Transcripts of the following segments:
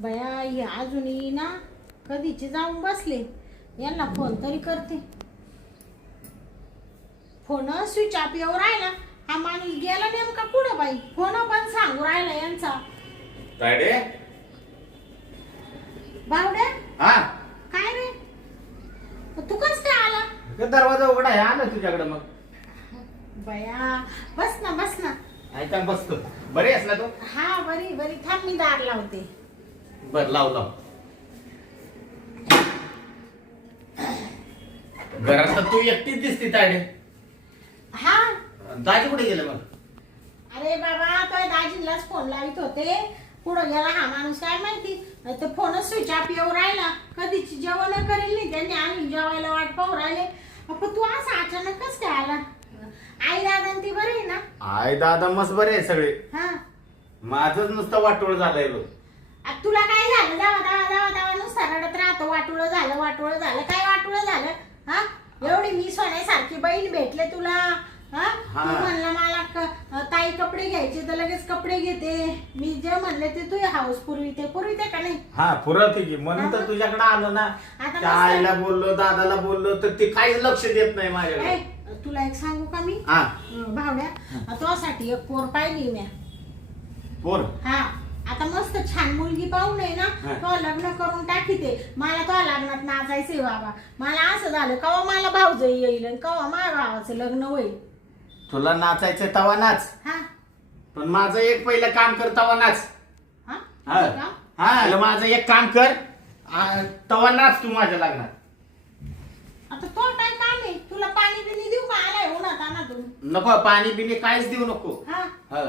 बया हे अजूनही ना कधीचे जाऊन बसले. यांना फोन तरी करते. फोन स्विच ऑफ येऊ राहिला. हा माणूस गेला नेमका कुठं बाई. फोन पण सांगू राहिला यांचा. तायडे बावड्या हा काय रे तू कस काय आला. दरवाजा उघडा आहे आला तुझ्याकडे मग. बया बस ना बस ना. ऐका बसतो. बरी आहेस ना तू. हा बरी बरी थांब मी दार लावते. बर लाव लाव. घरात तर तू एकटीच दिसती तायडे. हा दाजी कुठे गेले मग. अरे बाबा तो दाजीलाच फोन लावित होते. पुढं गेला हा माणूस काय माहिती. ते फोनच स्विच ऑफ येऊ राहिला. कधीची जेवण करेल नाही त्यांनी. आम्ही जेवायला वाट पाहू राहिले. पण तू असं अचानक कस काय आला. आई दादा ती बरी आहे ना. आई दादा मस्त बरे आहे सगळे. हा माझंच नुसतं वाटोळ झालंय बघ. तुला काय झालं. दावा दावा दावा दावा नुसता रडत राहतो. वाटुळं झालं वाटुळं झालं. काय वाटुळं झालं. हा एवढी मी सोन्यासारखी बहीण भेटले तुला. हा तू म्हणला मला ताई कपडे घ्यायचे तर लगेच कपडे घेते. मी जे म्हणले ते तू हाऊस पुरविते का नाही. हा पुरवते की म्हणून तर तुझ्याकडे आलो ना. आता त्या आईला बोललो दादाला बोललो तर ते काहीच लक्ष देत नाही माझ्याकडे. तुला एक सांगू का मी. हा भावड्या तुझ्यासाठी एक पोर पाहिली मी. पोर हा आता मस्त छान मुलगी पाहून आहे ना. तो लग्न करून टाकीते. मला तो लग्नात नाचायचंय बाबा. मला असं झालं कवा मला भाऊजाई येईल आणि कवा माझ्या भावाचं लग्न होईल. तुला नाचायचं तवा नाच. हा पण माझं एक पहिलं काम कर तवा नाच. हा हा ठीक आहे. हा माझं एक काम कर तवा नाच तू माझ्या लग्नात. आता तो काय काम आहे. तुला पाणी बिणी देऊ का. आलाय उन्हात आणा तू. नको पाणी बिणी काहीच देऊ नको. हा हा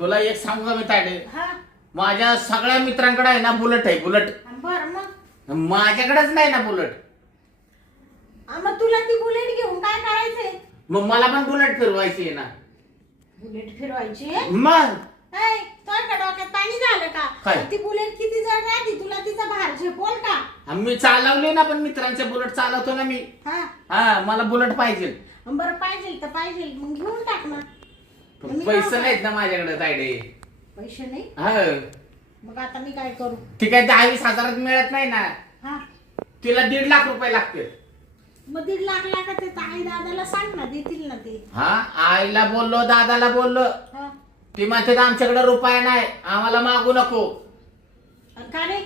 तुला एक सांगू का मी तायडे. हा माझ्या सगळ्या मित्रांकडे आहे ना बुलेट आहे. बुलेट बर मग माझ्याकडेच नाही ना बुलेट. मग तुला ती बुलेट घेऊन काय करायचंय. मग मला पण बुलेट फिरवायची आहे ना. बुलेट फिरवायची. मग तुझ्या डोक्यात पाणी झालं का. काय? ती बुलेट किती जड राहते. तुला तिचा भार झेपोल का. मी चालवले ना पण मित्रांच्या बुलेट चालवतो ना मी. हा हा मला बुलेट पाहिजे. बरं पाहिजे तर पाहिजे मग घेऊन टाक ना. पण पैसे नाहीत ना माझ्याकडे तायडे. पैसे नाही. हा मग आता मी काय करू. ठीक आहे 10-20 हजारात मिळत नाही ना. हा तिला 1.5 लाख रुपये लागतील. मग 1.5 लाख ते आई दादाला सांग ना देतील ना ते. हा आईला बोललो दादाला बोललो. हा ती म्हणते आमच्याकडे रुपये नाही आम्हाला मागू नको. का रे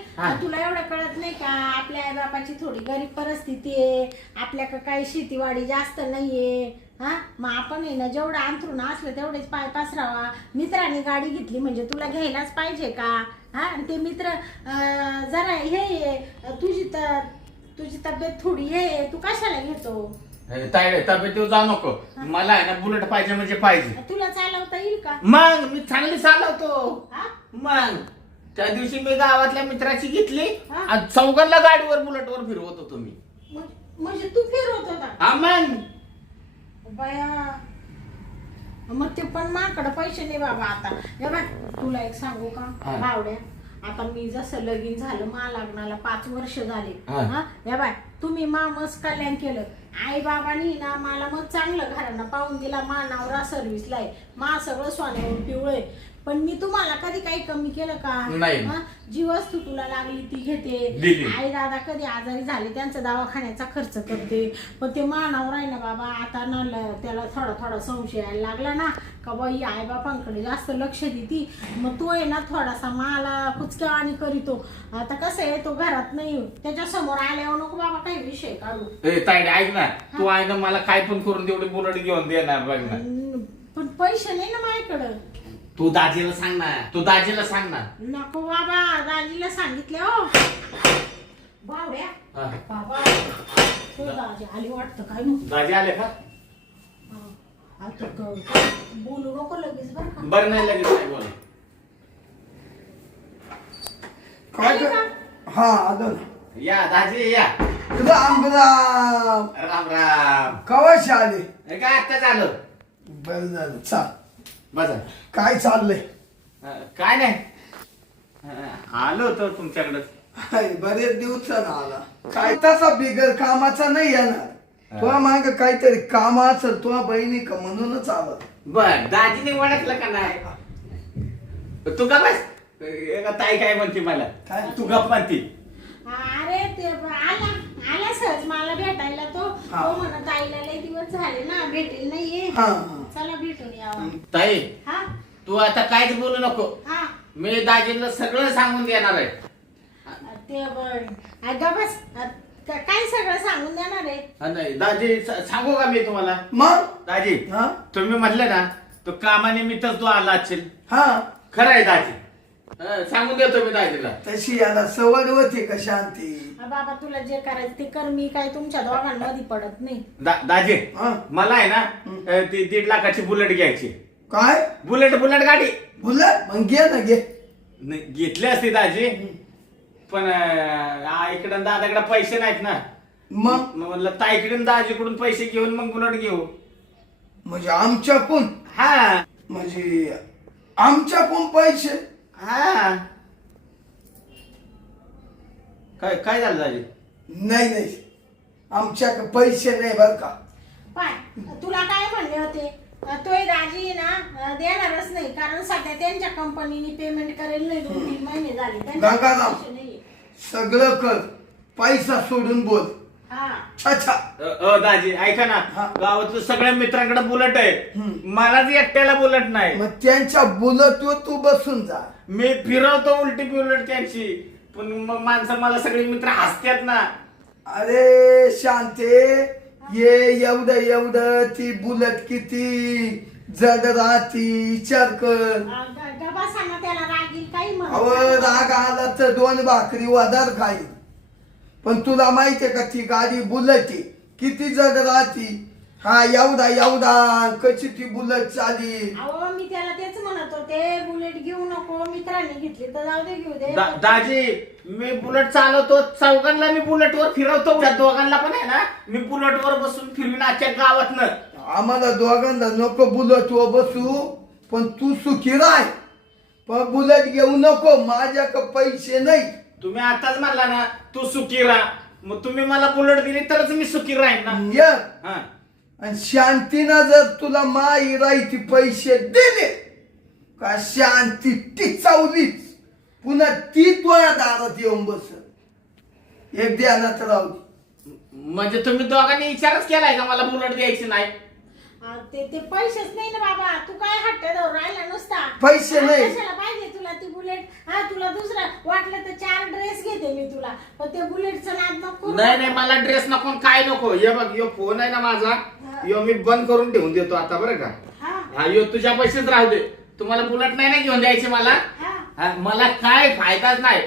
तुला एवढं कळत नाही का. आपल्या आई बापाची थोडी गरीब परिस्थिती आहे. आपल्याकडे काही शेतीवाडी जास्त नाहीये. हा मग आपण आहे ना जेवढं अंथरून असलं तेवढेच पाय पसरावा. मित्राने गाडी घेतली म्हणजे तुला घ्यायलाच पाहिजे का. हा आणि ते मित्र जरा हे तुझी तब्येत थोडी हे तू कशाला घेतो. तायडे तब्येतीवर जाऊ नको. मला आहे ना बुलेट पाहिजे म्हणजे पाहिजे. तुला चालवता येईल का. मग मी चांगली चालवतो. हा मग त्या दिवशी मी गावातल्या मित्राची घेतली हा? आणि चौघांना गाडीवर बुलेटवर फिरवत होतो मी. म्हणजे तू फिरवत होता. हा मग बया मग ते पण माझ्याकडे पैसे नाही बाबा. आता हे बघ तुला एक सांगू का भावड्या. आता मी जसं लगीन झालं मा लग्नाला 5 वर्ष झाले. हा हे बाय तुम्ही मस्त कल्याण केलं. आई बाबांनी ना मला मग चांगलं घरानं पाहून दिला. मा नवरा सर्व्हिसला आहे. मा सगळं सोन्यावर पिवळं आहे. पण मी तुम्हाला कधी काही कमी केलं का. नाही. जी वस्तू तुला लागली ती घेते. आई दादा कधी आजारी झाले त्यांचा दवाखान्याचा खर्च करते. पण ते मानावर आहे ना बाबा. आता ना त्याला थोडा संशय यायला लागला ना का बाई आई बापांकडे जास्त लक्ष देती. मग तो आहे ना थोडासा मला कुचक्या आणि करीतो. आता कसं आहे तो घरात नाही. त्याच्या समोर आल्यावर नको बाबा काही विषय काढू. तायडे ऐक ना तू आहे ना मला काय पण करून तेवढी बुलेट घेऊन देणार बघ ना. पण पैसे नाही ना माझ्याकडं. तू दाजीला सांग ना. तू दाजीला सांग ना. नको बाबा दाजीला सांगितले हो. बावड्या बाबा तो दाजी आली वाटतं काय मग. दाजी आले का. आता बोलू नको लगेच बरं का. बरं नाही लगेच नाही बोला. काय आले का? हा आलो ना. या दाजी या. राम राम. राम राम. कवाशी आले. काय आता झालं. बरं झालं चाल. बसा. काय चाललंय. काय नाही आलो होतो तुमच्याकडे. बरेच दिवसानं आला. काय तसा बिगर कामाचा नाही येणार. तुला माग काहीतरी काम असेल तुझ्या बहिणी का म्हणूनच आला. बर दाजीने ओळखलं का नाही. तू का बस ताई काय म्हणते मला काय? तू गप म्हणते. अरे ते आला सहज मला भेटायला तो हा. तो म्हणत आईला लय दिवस झाले ना भेटेल नाहीये हा चला भेटून यावं. ताई हा तू आता काहीच बोलू नको. हा मी दाजींना सगळं सांगून देणार आहे. ते बस काय सगळं सांगून देणार आहे. नाही दाजी सांगू का मी तुम्हाला. मग दाजी हा तुम्ही म्हटले ना तो कामानिमित्तच तू आला असेल. हा खरं आहे दाजी. सांगून देतो मी दाजीला. तशी याला सवड होती का शांती. बाबा तुला जे करायचं ते कर मी काय तुमच्या दोघांमध्ये पडत नाही. दाजी हा? मला आहे ना ती 1.5 लाखाची बुलेट घ्यायची. काय बुलेट गाडी. बुलेट मग घे ना घे. नाही, घेतली असती दाजी पण इकडं दादाकडे पैसे नाहीत ना. मग म्हणलं ताईकडून दाजीकडून पैसे घेऊन मग बुलेट घेऊ. म्हणजे आमच्याकडून हा म्हणजे आमच्याकडून पैसे. हा काय काय झालं दाजी. नाही आमच्याकडे पैसे नाही बर का. पाय तुला काय म्हणले होते तोय दाजी ना देणारच नाही कारण सध्या त्यांच्या कंपनीने पेमेंट करेल नाही 2-3 महिने झाले त्यांच्याकडे गंगाराम. पैसे नाहीये. सगळं कर पैसा सोडून बोल. हा अच्छा दाजी ऐका ना हा. गावातल्या सगळ्या मित्रांकडे बुलेट आहे. हम्म. मलाच एकट्याला बुलेट नाही. मग त्यांच्या बुलेटवर तू बसून जा. मी फिरवतो उलटी बुलेट त्यांची पण मग माणसं मला सगळे मित्र हसतात ना. अरे शांते ये एवढं ती बुलेट किती जड राहती विचार कर. गबासाना त्याला रागील काही अव म्हणत राग आला तर 2 भाकरी वदार खाईल. पण तुला माहितीये का ती गाडी बुलेट आहे किती जड राहती. हा एवढा कशी ती बुलेट चाली. अहो मी त्याला तेच म्हणत होते बुलेट घेऊ नको मित्रांनी घेतली तर जाऊ दे घेऊ दे. दाजी मी बुलेट चालवतो चौघांना मी बुलेटवर फिरवतो. त्या दोघांना पण आहे ना मी बुलेटवर बसून फिरवीन अख्ख्या गावातनं. आम्हाला दोघांना नको बुलेटवर बसू पण तू सुखी राह. पण बुलेट घेऊ नको माझ्याकडे पैसे नाही. तुम्ही आताच म्हणला ना तू सुखी राहा मग तुम्ही मला बुलेट दिली तरच मी सुखी राहीन ना. ये हा आणि शांतीनं जर तुला माई राहती पैसे दिले का शांती टिचावलीच पुन्हा ती तुझ्या दारात येऊन बस. एक ध्यानात राहू दे. म्हणजे तुम्ही दोघांनी विचारच केलाय का मला बुलेट द्यायची नाही. ते पैसेच नाही ना बाबा तू काय हट्ट धरून राहिला नुसता. पैसे नाही. कशाला पाहिजे तुला ती बुलेट. हा तुला दुसरा वाटलं तर 4 ड्रेस घेते मी तुला पण ते बुलेटचं नाद नको करू. नाही मला ड्रेस नको काय नको. हे बघ यो फोन आहे ना माझा यो मी बंद करून ठेवून देतो आता बरं का. हा हा यो तुझ्या पैसेच राहू दे. तुम्हाला बुलेट नाही ना घेऊन द्यायची मला. हा हा, मला काय फायदाच नाही.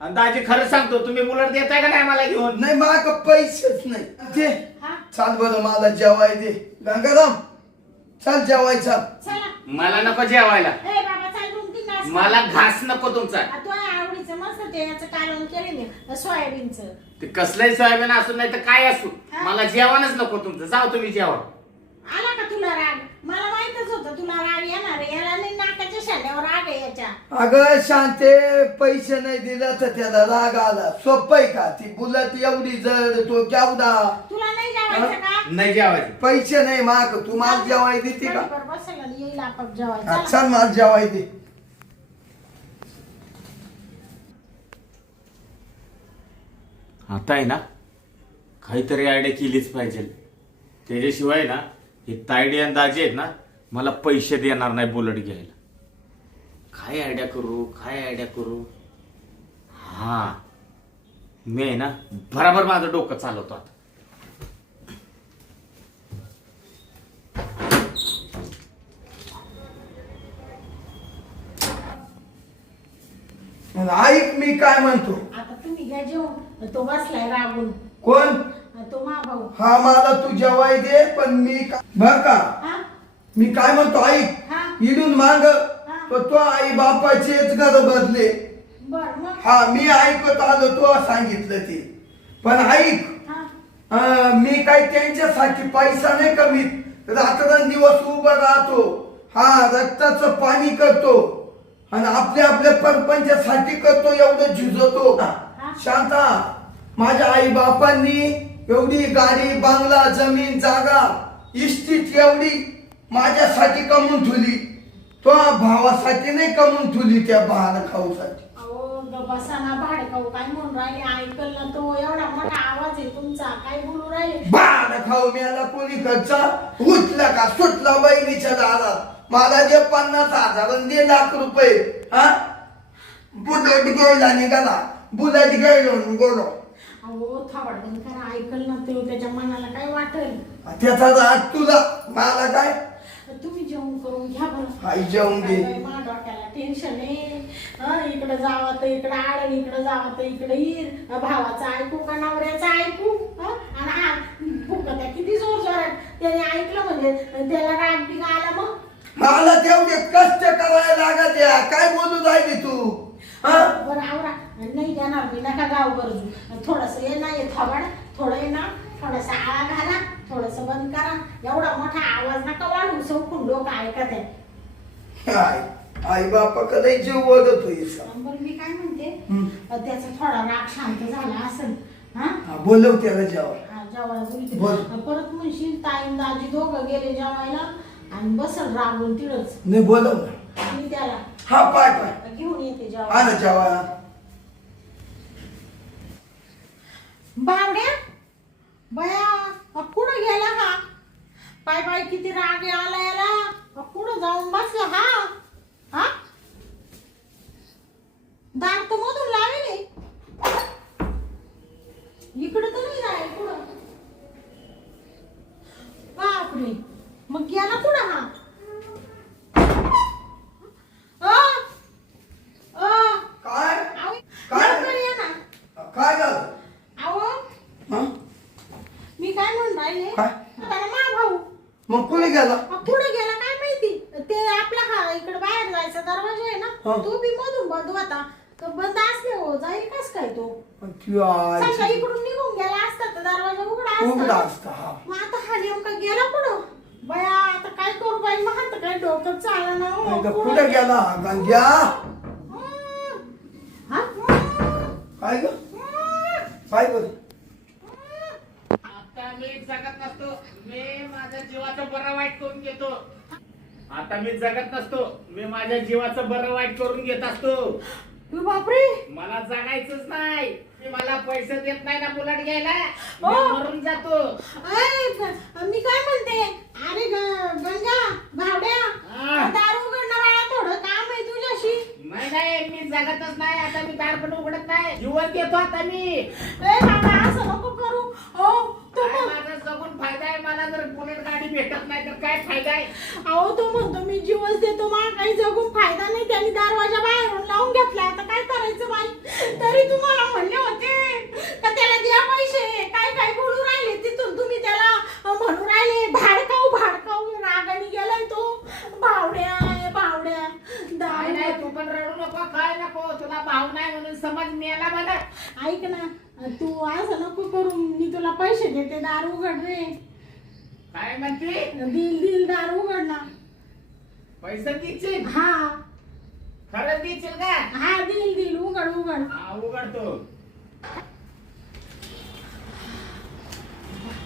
आणि दाजी खरं सांगतो तुम्ही बुलेट देताय का नाही मला घेऊन. नाही माग पैसेच नाही ते. हा चाल बरं मला जेवाय दे. गंगाराम चाल जेवायचा. चला मला नको जेवायला. ए बाबा चाल 2-3 तास मला घास नको तुमचा. तू आवडीचं मस्त ते याचं कालवण केले मी सोयाबीनचं. ते कसलंही सोयाबीन असू नाही तर काय असू हा. मला जेवणच नको तुमचं. जाऊ तुम्ही जेवण. आला का तुला राग. मला माहितच होतं तुला राग येणार आहे. याला नाही नाकाच्या शाण्यावर राग आहे याच्या. अगं शांते पैसे नाही दिला तर त्याला राग आला. सोपं आहे का ती बुलेट एवढी जड तो केवढा. तुला नाही जेवायचं का. नाही जेवायचं. पैसे नाही माग तू मला जेवाय देते का. बरोबर बसायला येईल आपण जेवायला. हा, चला. चल मला जेवाय दे. आता आहे ना काहीतरी आयडिया केलीच पाहिजे. त्याच्याशिवाय ना हे तायडे आणि दाजी आहेत ना मला पैसे देणार नाही बुलेट घ्यायला. काय आयडिया करू. हा मी आहे ना बराबर माझं डोकं चालवतो आता. ऐक मी काय म्हणतो. आता तुम्ही घ्या जेवून. तो बसलाय रागून. कोण तो मा भाऊ. हा मला तू जेवाय दे पण मी बर का हा मी काय म्हणतो ऐक. हा इडून मांग तो आई बापाचेच घर बदले. बर मग. हा मी ऐकत आलो तो सांगितलं ते. पण ऐक हा मी काय त्यांच्यासाठी पैसा नाही कमीत रात्रंदिवस उभं राहतो. हा रक्ताचं पाणी करतो आणि आपल्या परपंचासाठी करतो एवढं झुजतो. शांता माझ्या आई बापांनी एवढी गाडी बंगला जमीन जागा इस्टेट एवढी माझ्यासाठी कमवून ठेवली. तो भावासाठी नाही कमवून ठेवली त्या भाड खाऊसाठी. अहो बसाना भाडकाऊ काय म्हणून राहिले ऐकल ना तो एवढा मोठा आवाज आहे तुमचा काय बोलू राहिले भाड खाऊ मिळाला कोणी खर्चा उठला का सुटला बहिणीच्या दारात मला जे 50,000 आणि दे लाख रुपये. हा बुलेट घ्यायला निघाला बुलेट घ्यायला गेलो. अहो थांबड बंद करा ऐकल ना तो त्याच्या मनाला काय वाटेल त्याचा राग तुला मला काय तुम्ही जेवण करून घ्या बरं हाय जेवून घे. माझ्या डोक्याला टेन्शन आहे इकडे जावं तर इकडे आड इकडे जावं तर इकडे येईल भावाचं ऐकू का नवऱ्याचं ऐकू आणि फुकत किती जोर जोरात त्याने ऐकलं म्हणजे त्याला राग बिग आला मग मला तेवढे कष्ट करायला लागत या काय बोलू राहिली तू. हा बरं आवरा नाही देणार मी नका गाव गरजू थोडस ये ना ये थोबड थोडं ये ना थोडासा आळा घाला थोडस बंद करा एवढा मोठा आवाज नका वाढू सौकून लोक ऐकत आहे आई आई बापाकडे जीव ओढत होईस. बरं मी काय म्हणते त्याचा थोडा राग शांत झाला असेल हा बोलव त्याला जेव्हा जेवायला बोलते बोल. परत म्हणशील ताईन दाजी दोघं गेले जेवायला आणि बसल रागून तिळच नाही बोलव ना. मी त्याला हा पाय पाय घेऊन येते हा जेवायला ना जेव्हा बावड्या बया कुठं गेला हा पाय पाय किती राग आला याला कुठं जाऊन बसला हा दार तर मधून लावेल इकडं तर नाही राहील कुठं बापरे मग गेला कुठं हा काय आव, काय? लवकर ये ना काय झालं. अहो हा? मी काय म्हणून राहिले काय? त्याला मा भाऊ मग कुठे गेला. पुढे गेला काय माहिती ते आपला हा इकडे बाहेर जायचा दरवाजा आहे ना हा. तो बी मधून बंद होता तो बंद असले हो जाईल कस काय तो किंवा समजा इकडून निघून गेला असता तर दरवाजा उघडा उघडा असता असता. हा मग आता हा नेमका गेला कुठं बया आता काय करू बाई मग आता काय डोकं चालला ना हो. नाही तर कुठे गेला गंग्या. हा? काय ग काय ग आता मी जगत नसतो मी माझ्या जीवाचं बरं वाईट करून घेतो. आता मी जगत नसतो मी माझ्या जीवाचं बरं वाईट करून घेत असतो. बापरे मला जगायचंच नाही मी मला पैसे देत नाही ना बुलेट घ्यायला हो. मी मरून जातो. मी काय म्हणते अरे गंगा भावड्या हा. दारू उघडणं बाळा थोडं काम आहे तुझ्याशी नाही मी जगतच नाही आता मी दार पण उघडत नाही जीवन घेतो आता मी. ए बाबा असं नको करू हो तो काय माझा जगून फायदा आहे मला जर बुलेट गाडी भेटत नाही तर काय फायदा आहे. अहो तो म्हणतो मी जीवच देतो मला काही जगून फायदा नाही त्यांनी दरवाजा बाहेरून लावून घेतला आता काय करायचं बाई तरी तुम्हाला म्हणले होते का त्याला द्या पैसे काय काय बोलू राहिले तिथून तुम्ही त्याला म्हणू राहिले भाडकाऊ रागाने गेलाय तो भावड्या नाही नाही तू पण रडू नको काय नको तुला भाव नाही म्हणून समज मेला मला. ऐक ना तू असं नको करू मी तुला पैसे देते दार उघड रे काय म्हणते दिल दार उघड ना पैसे देशील हा खरंच देशील का. हा दिल उघड हा उघडतो.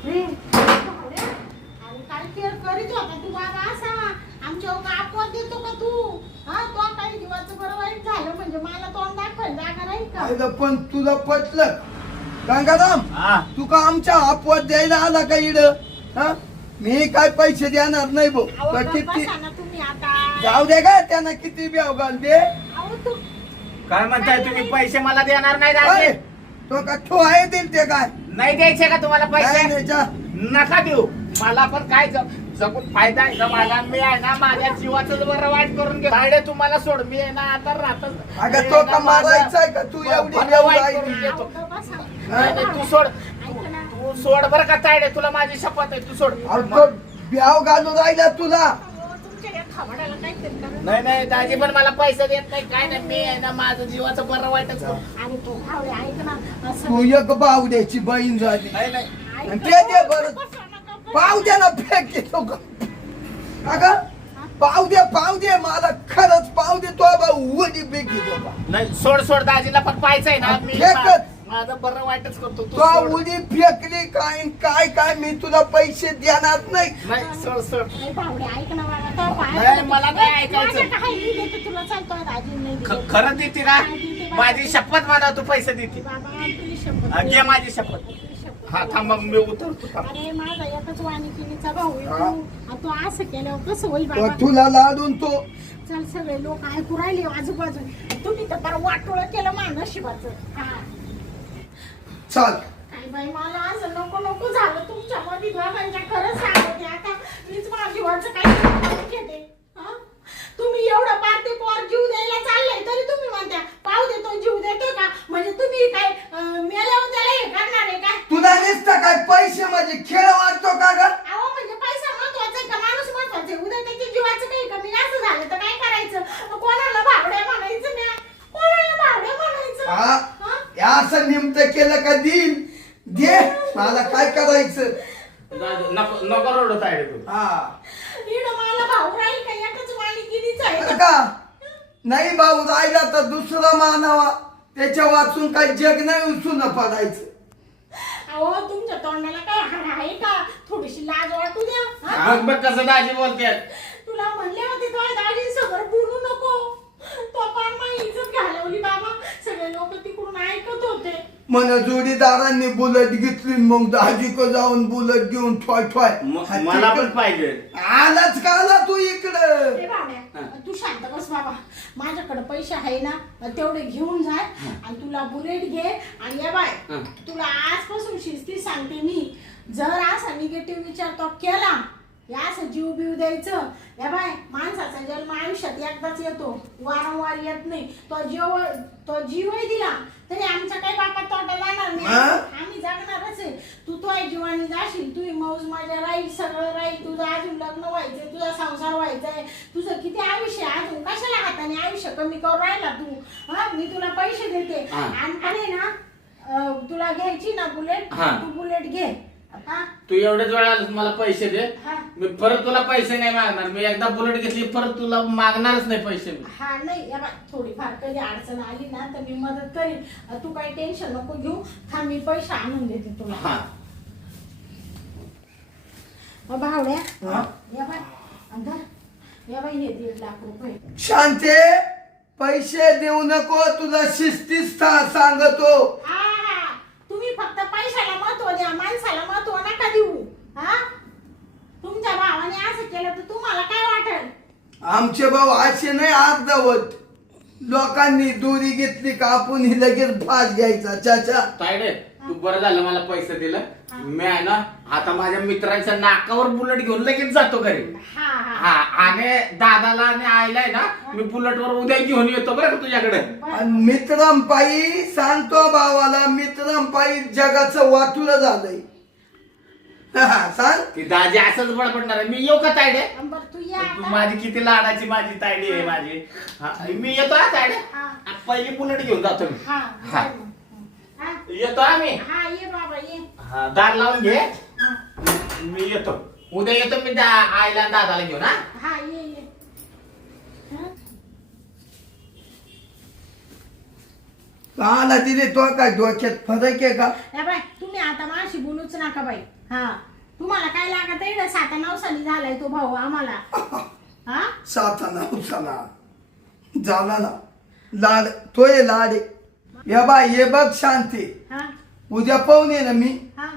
रे भावड्या, अरे काय केअर करीत होता तू बाबा असा आमच्या अपवाद देतो का तू हा तो काही जीवाचं बरं वाईट झालं म्हणजे मला तोंड दाखवायला जागा राहील का आईला पण तुला पटलं गंगाराम. हा तू का आमच्या अपवाद द्यायला आला का इड. हा मी काय पैसे देणार नाही भाऊ. अहो, तर गप्प किती बसा ना तुम्ही आता जाऊ दे का त्यांना किती ब्याव घाल दे. अहो तू काय म्हणताय तुम्ही पैसे मला देणार नाही अरे, दादा. तो का ठो आहे दिल ते काय नाही द्यायचे का तुम्हाला नाही पैसे नाही, जा. नका देऊ मला पण काय जगून फायदा आहे मला मी आहे ना माझ्या जीवाचं बरं वाईट करून घे भाडे तुम्हाला सोड मी आहे ना आता राहतच अगं तो का मारायचा का तू एवढी बरं ब्याव वाईट राहिली. करून घेतो. गप्प बसा नाही, नाही, तू सोड ऐक ना तू सोड बरं का तायडे तुला माझी शपथ आहे तू सोड. अरे तो ब्याव घालून राहिला तुला. अहो, तुमच्या या खावडाला काहीतरी करा नाही नाही दाजी पण मला पैसे देत नाही काय नाही मी आहे ना माझं जीवाचं बरं वाईटच करू. आणि तो भावड्या ऐक ना असं तू एक बावड्याची बहीण झाली. नाही नाही ऐक आणि ना, ते दे बरं. बसा ना, गप्प पाव द्या ना फेक येतो का अगं पाव दे मला खरंच पाव दे तो बा उडी बेकी तो बा. नाही सोड दाजीला पण पाहायचंय ना मी फेकत माझं बरं वाईटच करतो तू तो सोड. उडी फेकली काय काय काय मी तुला पैसे देणार नाही. नाही सोड सोड. ए, बावड्या, ऐक ना बाबा, तो पाय नाही, पडतो. मला नाही ऐकायचं. माझ्या काय मी देते तुला, चालतोय दाजी नाही दिले. खरं देते का माझी शपथ मला तू पैसे देते बाबा तुझी शपथ घे माझी शपथ. तुझी शपथ. हा थांब मग मी उतरतो थांब. अरे माझा एकच वाणिकीचा भाऊ आहे तू. आणि तू असं केल्यावर कसं होईल तो बाबा? तुला लाडून तो चल सगळे लोक ऐकू राहिले आजूबाजू. तुम्ही तर बरं वाटोळं केलं मा नशिबाचं. हा चाल. काय बाई, मला असं नको नको झालं तुमच्या मध्ये दोघांच्या. खरंच सांगते आता, मीच माझी वाटचं काही करून घेते. हा? तुम्ही एवढं पार्टी पोर जीव द्यायला चाललंय तरी तुम्ही म्हणता पाहू देतो जीव देतो का? म्हणजे तुम्ही काय मेल्यावर त्याला हे करणार आहे काय? तुला नुसतं काय पैसे म्हणजे खेळ वाटतो का ग? अहो म्हणजे पैसा महत्वाचा आहे का माणूस महत्वाचा आहे? उद्या त्याच्या जीवाचं काही कमी असं झालं तर काय करायचं? कोणाला भावड्या म्हणायचं म्या? कोणाला भावड्या म्हणायचं? हा हा? हे असं निमतं केलं का देईल दे मला काय करायचं. नको नको रडू तायडे तू. हा इकडं मला भाऊ राहील का? एकच मालिकीनीच आहे बरं का नाही भाऊ राहिला तर दुसरा मानावा. त्याच्या वाचून काही जग नाही उचून पडायचं. अहो तुमच्या तोंडाला काय हाड आहे का? थोडीशी लाज वाटू द्या. हा? बघ बघ कसं दाजी बोलते. तुला म्हणले होते तो दाजी समोर बोलू नको. तो पण माझी इज्जत घालवली बाबा. सगळे लोक तिकडून ऐकत होते. मन जोडीदारांनी बुलेट घेतली मग दाजीक जाऊन बुलेट घेऊन ठॉय ठॉय मला पण पाहिजे. आलाच का आला तू इकडं. ए बावड्या, तू शांत बस बाबा. माझ्याकडे पैसे आहे ना, तेवढे घेऊन जाय आणि तुला बुलेट घे. आणि या बाय, तुला आजपासून शिस्ती सांगते मी, जर असा निगेटिव्ह विचार तो केला, या असं जीव बिव द्यायचं. या बाय, माणसाचा जन्म आयुष्यात एकदाच येतो, वारंवार येत नाही. तो जीवही दिला तरी आमच्या काही बापात तोटा जाणार नाही. आम्ही जगणारच आहे. तू तो जीवानी जाशील, तुझी मौज माझ्या राहील, सगळं राहील. तुझं अजून लग्न व्हायचंय, तुझा संसार व्हायचाय, तुझं किती आयुष्य आहे अजून. कशाला हाताने आयुष्य कमी करून राहिला तू? हा, मी तुला पैसे देते आणि ना तुला घ्यायची ना बुलेट, तू बुलेट घे. तू एवढ्याच वेळा मला पैसे दे. हा. मी परत तुला पैसे नाही मागणार. मी एकदा बुलेट घेतली परत तुला मागणारच नाही पैसे. हा नाही, या बाय, थोडीफार कधी अडचण आली ना तर मी मदत करीन. तू काही टेन्शन नको घेऊ. थांब, मी पैसे आणून देते तुला. हा भावड्या, या बाय, या बाई, हे 1.5 लाख रुपये. शांते पैसे देऊ नको तुला शिस्तीच सांगतो. हा, तुम्ही फक्त पैशाला महत्व द्या, माणसाला महत्व नका देऊ. हा, तुमच्या भावाने असं केलं तर तुम्हाला काय वाटेल? आमचे भाऊ असे नाही अर्धवट. लोकांनी दोरी घेतली का आपण ही लगेच फास घ्यायचा. चाचा तायडे, तू बरं झालं मला पैसे दिलं. मी आहे ना आता माझ्या मित्रांच्या नाकावर बुलेट घेऊन लगेच जातो घरी. हा हा हा, आणि दादाला आणि आईला आहे ना मी बुलेटवर उद्या घेऊन येतो बरं का तुझ्याकडे. आणि मित्रंपायी सांगतो भावाला, मित्रंपायी जगाचं वाटुलं झालंय. सांग ती दाजी असंच बडबडणार आहे. मी येऊ का तायडे? बरं, तू या तू आता. माझी किती लाडाची माझी तायडी आहे माझी. हा, मी येतो हा तायडे. हा. पहिली बुलेट घेऊन जातो मी. हा, हा. हा. येतो आम्ही. हा, ये बाबा ये. हा, दार लावून घे. हा, मी येतो उद्या येतो मी आईला आणि दादाला घेऊन. हा हा, ये. हा? आला तिथे तो काय डोक्यात फरक आहे का? या बाय, तुम्ही आता माझी बोलूच नका बाई. हा, तुम्हाला काय लागत आहे? 7-9 साली झालाय तो भाऊ आम्हाला. हा, साताना उसाना झाला ना लाड. तो ये लाड आहे. या बाय ये बघ शांती, हा, उद्या पाहून ये ना मी. हा.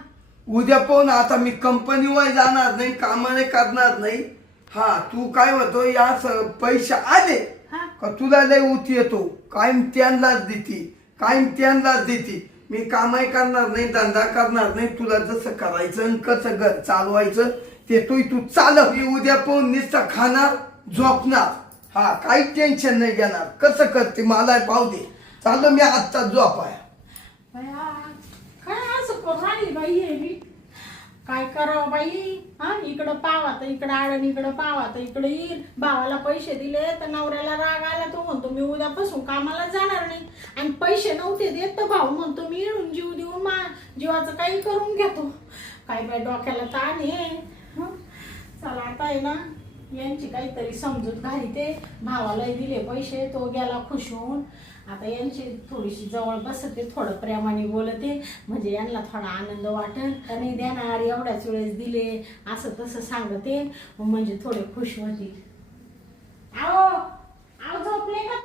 उद्या पाहून आता मी कंपनीवर जाणार नाही, कामाने करणार नाही. हा तू काय म्हणतो या पैसे आले हा. का तुला लय उत येतो. कायम त्यांनाच देती, कायम त्यांनाच देती. मी कामही करणार नाही, धंदा करणार नाही. तुला जसं करायचं आणि कसं घर चालवायचं ते तू चालव. मी उद्या पाहून नुसतं खाणार झोपणार. हा काही टेन्शन नाही घेणार. कसं करते मला पाहू दे. चालू मी आत्ता झोपाय. बया, काय असं करून राहिली बाई हे मी? काय करावं बाई? हा, इकडं पावा तर इकडं आडण, इकडं पावा तर इकडे येईल. भावाला पैसे दिले तर नवऱ्याला राग आला. तो म्हणतो मी उद्यापासून कामाला जाणार नाही. आणि पैसे नव्हते देत तर भाऊ म्हणतो मी इडून जीव देऊन जीवाचं काही करून घेतो. काय बाई डोक्याला ताण आहे. हं? चला आता आहे ना, यांची काहीतरी समजूत घालीते. भावाला दिले पैसे, तो गेला खुश होऊन. आता यांची थोडीशी जवळ बसते, थोडं प्रेमाने बोलते, म्हणजे यांना थोडा आनंद वाटेल. का नाही देणार, एवढ्याच वेळेस दिले, असं तसं सांगते, म्हणजे थोडे खुश होतील. आओ आओ झोपले का?